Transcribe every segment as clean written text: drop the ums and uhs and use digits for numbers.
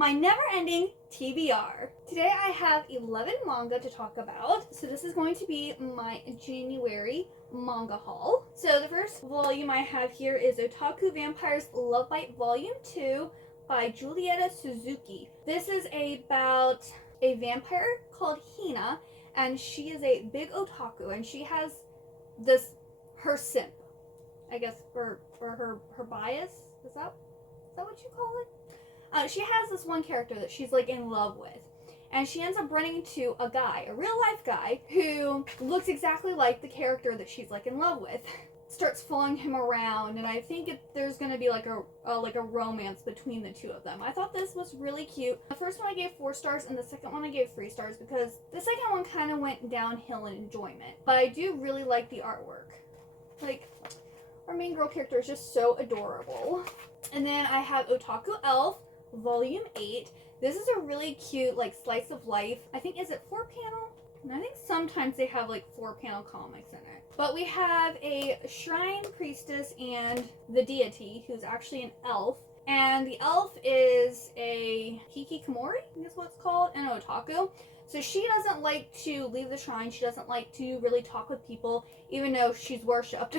my never-ending TBR. Today I have 11 manga to talk about, so this is going to be my January manga haul. So the first volume I have here is Otaku Vampires Love Bite Volume 2 by Julieta Suzuki. This is about a vampire called Hina, and she is a big otaku, and she has her simp, I guess, or her bias. Is that what you call it? She has this one character that she's like in love with, and she ends up running into a guy, a real life guy, who looks exactly like the character that she's like in love with. Starts following him around, and I think there's gonna be like a romance between the two of them. I thought this was really cute. The first one I gave 4 stars, and the second one I gave 3 stars because the second one kind of went downhill in enjoyment. But I do really like the artwork. Like, our main girl character is just so adorable. And then I have Otaku Elf Volume 8. This is a really cute, like, slice of life. I think, is it 4-panel? And I think sometimes they have, like, 4-panel comics in it. But we have a shrine priestess and the deity, who's actually an elf. And the elf is a hikikomori, I think is what it's called, an otaku. So she doesn't like to leave the shrine. She doesn't like to really talk with people, even though she's worshipped.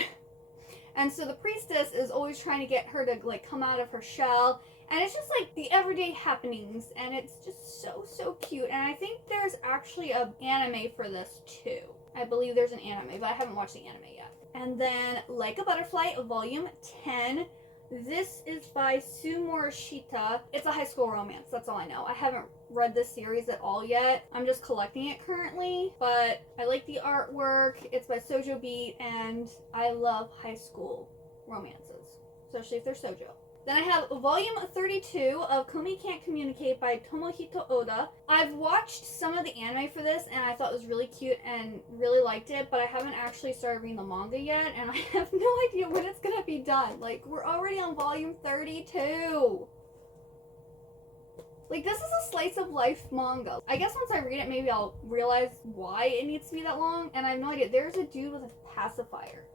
And so the priestess is always trying to get her to, like, come out of her shell. And it's just like the everyday happenings, and it's just so cute. And I think there's actually an anime for this too. I believe there's an anime, but I haven't watched the anime yet. And then Like a Butterfly, Volume 10. This is by Sue Morishita. It's a high school romance, that's all I know. I haven't read this series at all yet. I'm just collecting it currently, but I like the artwork. It's by Sojo Beat, and I love high school romances, especially if they're sojo. Then I have Volume 32 of Komi Can't Communicate by Tomohito Oda. I've watched some of the anime for this, and I thought it was really cute and really liked it, but I haven't actually started reading the manga yet, and I have no idea when it's gonna be done. Like, we're already on Volume 32. Like, this is a slice of life manga. I guess once I read it, maybe I'll realize why it needs to be that long, and I have no idea. There's a dude with a pacifier.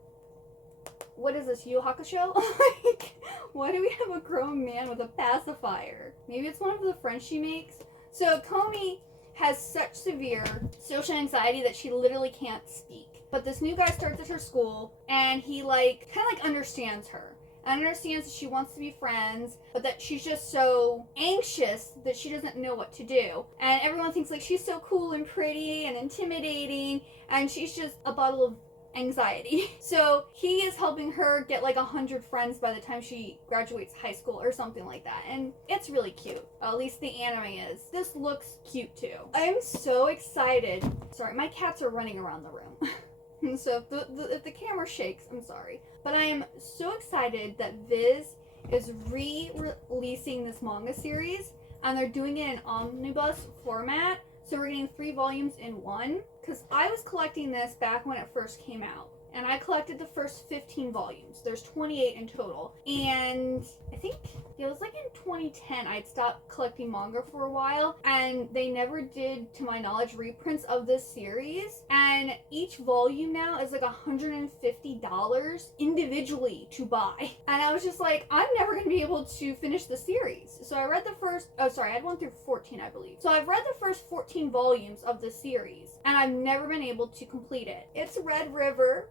What is this, Yu Yu Hakusho? Like, why do we have a grown man with a pacifier? Maybe it's one of the friends she makes. So Komi has such severe social anxiety that she literally can't speak. But this new guy starts at her school, and he like kind of like understands her. And understands that she wants to be friends, but that she's just so anxious that she doesn't know what to do. And everyone thinks like she's so cool and pretty and intimidating, and she's just a bottle of anxiety. So he is helping her get like 100 friends by the time she graduates high school or something like that, and it's really cute. At least the anime is. This looks cute too. I'm so excited. Sorry, my cats are running around the room. So if the camera shakes, I'm sorry. But I am so excited that Viz is re-releasing this manga series, and they're doing it in omnibus format. So we're getting 3 volumes in one. Because I was collecting this back when it first came out, and I collected the first 15 volumes. There's 28 in total. And I think it was like in 2010 I'd stopped collecting manga for a while, and they never did, to my knowledge, reprints of this series. And each volume now is like $150 individually to buy. And I was just like, I'm never going to be able to finish the series. So I read the first, I had 1 through 14, I believe. So I've read the first 14 volumes of the series, and I've never been able to complete it. It's Red River.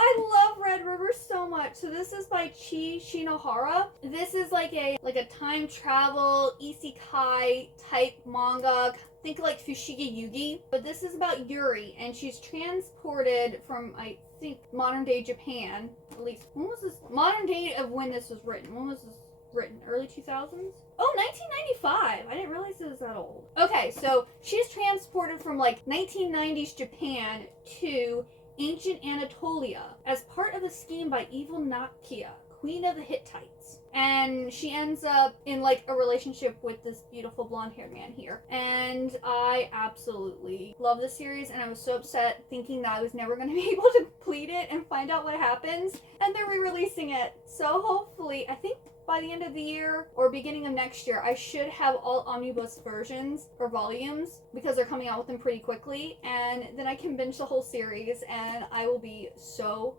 I love Red River so much. So this is by Chi Shinohara. This is like a time travel isekai type manga. Think like Fushigi Yugi. But this is about Yuri, and she's transported from, I think, modern day Japan. At least, when was this? Modern day of when this was written. When was this written? Early 2000s? Oh, 1995. I didn't realize it was that old. Okay, so she's transported from like 1990s Japan to ancient Anatolia as part of a scheme by evil Nakia, queen of the Hittites. And she ends up in like a relationship with this beautiful blonde-haired man here. And I absolutely love this series, and I was so upset thinking that I was never going to be able to complete it and find out what happens. And they're re-releasing it. So hopefully, I think by the end of the year or beginning of next year, I should have all omnibus versions or volumes, because they're coming out with them pretty quickly, and then I can binge the whole series, and I will be so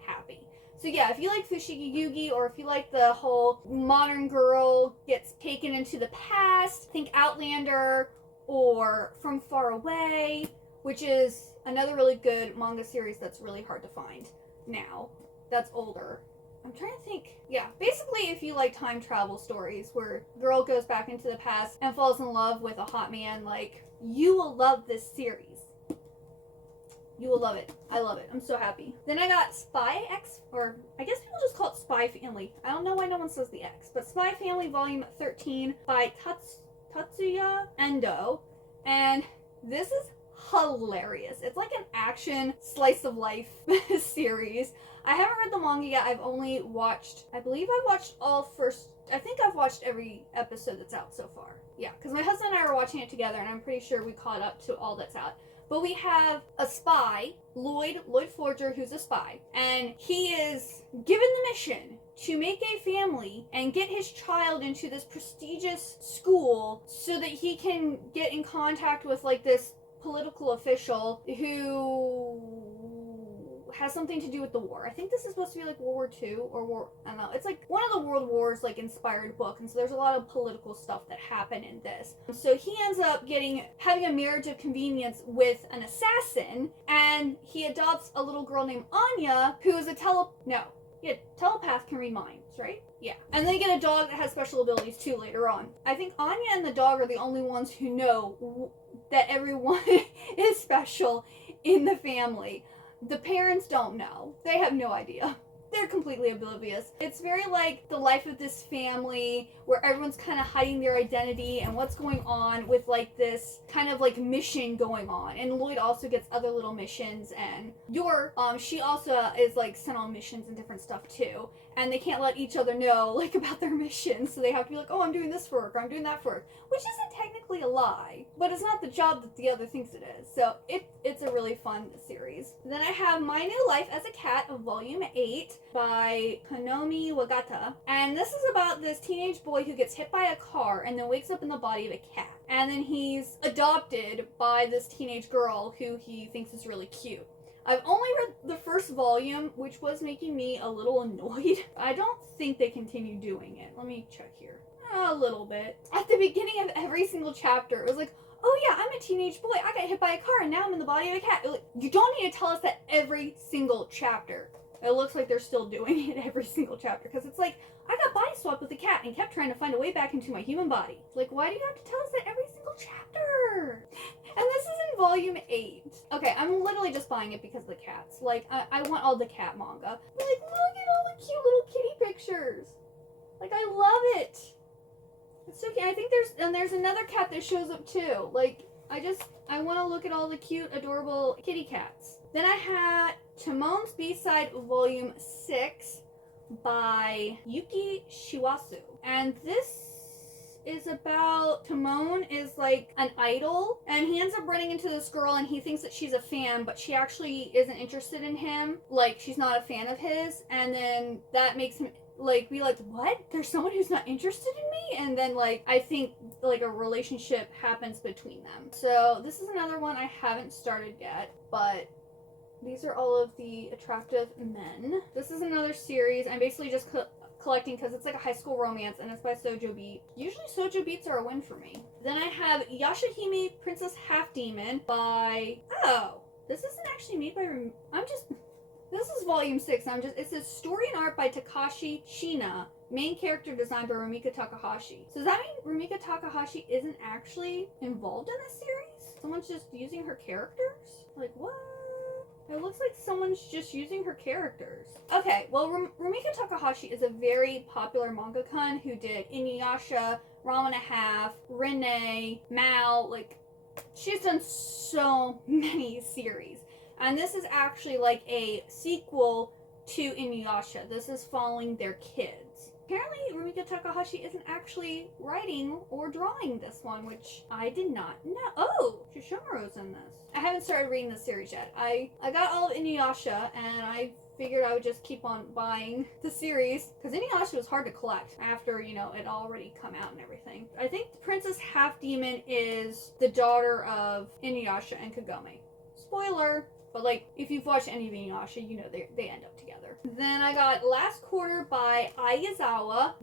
happy. So yeah, if you like Fushigi Yugi, or if you like the whole modern girl gets taken into the past, think Outlander or From Far Away, which is another really good manga series that's really hard to find now. That's older. I'm trying to think. Yeah, basically if you like time travel stories where girl goes back into the past and falls in love with a hot man, like, you will love this series. You will love it. I love it. I'm so happy. Then I got Spy X, or I guess people just call it Spy Family. I don't know why no one says the X, but Spy Family Volume 13 by Tatsuya Endo. And this is hilarious. It's like an action slice of life series. I haven't read the manga yet. I've only watched, I believe I watched I think I've watched every episode that's out so far. Yeah, because my husband and I were watching it together, and I'm pretty sure we caught up to all that's out. But we have a spy, Lloyd Forger, who's a spy, and he is given the mission to make a family and get his child into this prestigious school so that he can get in contact with, like, this political official who has something to do with the war. I think this is supposed to be like World War II or war, I don't know. It's like one of the World Wars, like, inspired book, and so there's a lot of political stuff that happen in this. So he ends up having a marriage of convenience with an assassin, and he adopts a little girl named Anya, who is a telepath, can read minds, right? Yeah. And they get a dog that has special abilities too later on. I think Anya and the dog are the only ones who know that everyone is special in the family. The parents don't know. They have no idea. They're completely oblivious. It's very like the life of this family where everyone's kind of hiding their identity and what's going on with, like, this kind of like mission going on. And Lloyd also gets other little missions, and she also is like sent on missions and different stuff too. And they can't let each other know, like, about their missions, so they have to be like, oh, I'm doing this for work, or I'm doing that for work, which isn't technically a lie, but it's not the job that the other thinks it is. So it's a really fun series. Then I have My New Life as a Cat of Volume 8 by Konomi Wagata, and this is about this teenage boy who gets hit by a car and then wakes up in the body of a cat, and then he's adopted by this teenage girl who he thinks is really cute. I've only read the first volume, which was making me a little annoyed. I don't think they continue doing it. Let me check here. A little bit. At the beginning of every single chapter, it was like, oh yeah, I'm a teenage boy. I got hit by a car and now I'm in the body of a cat. Like, you don't need to tell us that every single chapter. It looks like they're still doing it every single chapter, because it's like, I got body swapped with a cat and kept trying to find a way back into my human body. Like, why do you have to tell us that every single chapter? And this is in volume 8. Okay, I'm literally just buying it because of the cats. Like, I want all the cat manga. But, like, look at all the cute little kitty pictures. Like, I love it. It's so cute. I think there's another cat that shows up too. Like, I want to look at all the cute, adorable kitty cats. Then I had Timon's B-Side Volume 6 by Yuki Shiwasu. And this is about Timon is like an idol, and he ends up running into this girl, and he thinks that she's a fan, but she actually isn't interested in him. Like, she's not a fan of his, and then that makes him like be like, what? There's someone who's not interested in me? And then, like, I think like a relationship happens between them. So this is another one I haven't started yet, but these are all of the attractive men. This is another series. I'm basically just collecting because it's like a high school romance, and it's by Sojo Beat. Usually Sojo Beats are a win for me. Then I have Yashahime Princess Half Demon by, this isn't actually made by, this is volume 6. It says story and art by Takashi Shina, main character designed by Rumika Takahashi. So does that mean Rumika Takahashi isn't actually involved in this series? Someone's just using her characters? Like, what? It looks like someone's just using her characters. Okay, well, Rumika Takahashi is a very popular mangaka who did Inuyasha, Ranma and a Half, Rinne, Mal, like, she's done so many series. And this is actually like a sequel to Inuyasha. This is following their kids. Apparently, Rumika Takahashi isn't actually writing or drawing this one, which I did not know. Oh, Shishomaru's in this. I haven't started reading this series yet. I got all of Inuyasha, and I figured I would just keep on buying the series, because Inuyasha was hard to collect after, you know, it already come out and everything. I think Princess Half Demon is the daughter of Inuyasha and Kagome. Spoiler! But like, if you've watched any of Inuyasha, you know they end up together. Then I got Last Quarter by Aizawa.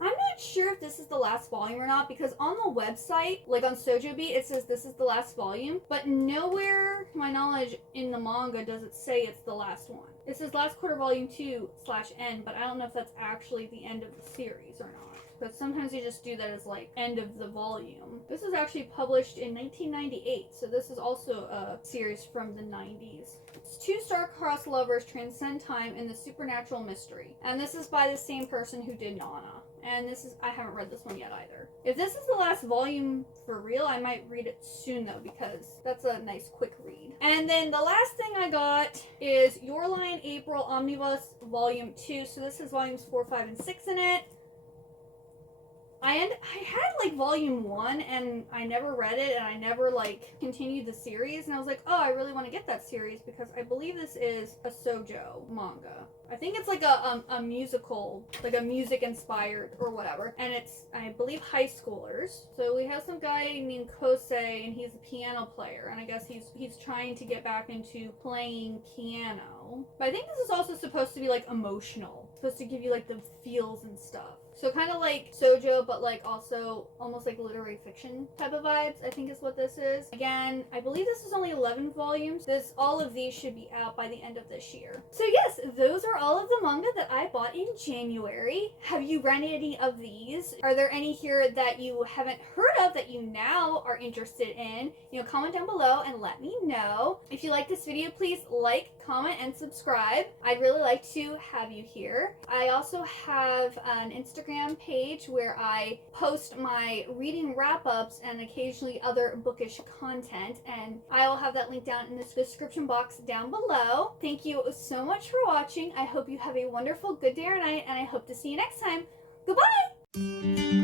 I'm not sure if this is the last volume or not, because on the website, like on Sojo Beat, it says this is the last volume, but nowhere, to my knowledge, in the manga does it say it's the last one. It says Last Quarter Volume 2/N, but I don't know if that's actually the end of the series or not. But sometimes you just do that as like end of the volume. This was actually published in 1998, so this is also a series from the 90s. It's two star-crossed lovers transcend time in the supernatural mystery. And this is by the same person who did Nana. And I haven't read this one yet either. If this is the last volume for real, I might read it soon though, because that's a nice quick read. And then the last thing I got is Your Lie in April Omnibus Volume 2. So this is volumes 4, 5, and 6 in it. I had like volume 1 and I never read it, and I never like continued the series, and I was like, oh, I really want to get that series because I believe this is a shoujo manga. I think it's like a musical, like a music inspired or whatever, and it's, I believe, high schoolers. So we have some guy named Kosei, and he's a piano player, and I guess he's trying to get back into playing piano. But I think this is also supposed to be like emotional, supposed to give you like the feels and stuff. So kind of like shoujo, but like also almost like literary fiction type of vibes, I think is what this is. Again, I believe this is only 11 volumes. All of these should be out by the end of this year. So yes, those are all of the manga that I bought in January. Have you read any of these? Are there any here that you haven't heard of that you now are interested in? You know, comment down below and let me know. If you like this video, please like, comment, and subscribe. I'd really like to have you here. I also have an Instagram page where I post my reading wrap-ups and occasionally other bookish content, and I will have that link down in the description box down below. Thank you so much for watching. I hope you have a wonderful good day or night, and I hope to see you next time. Goodbye!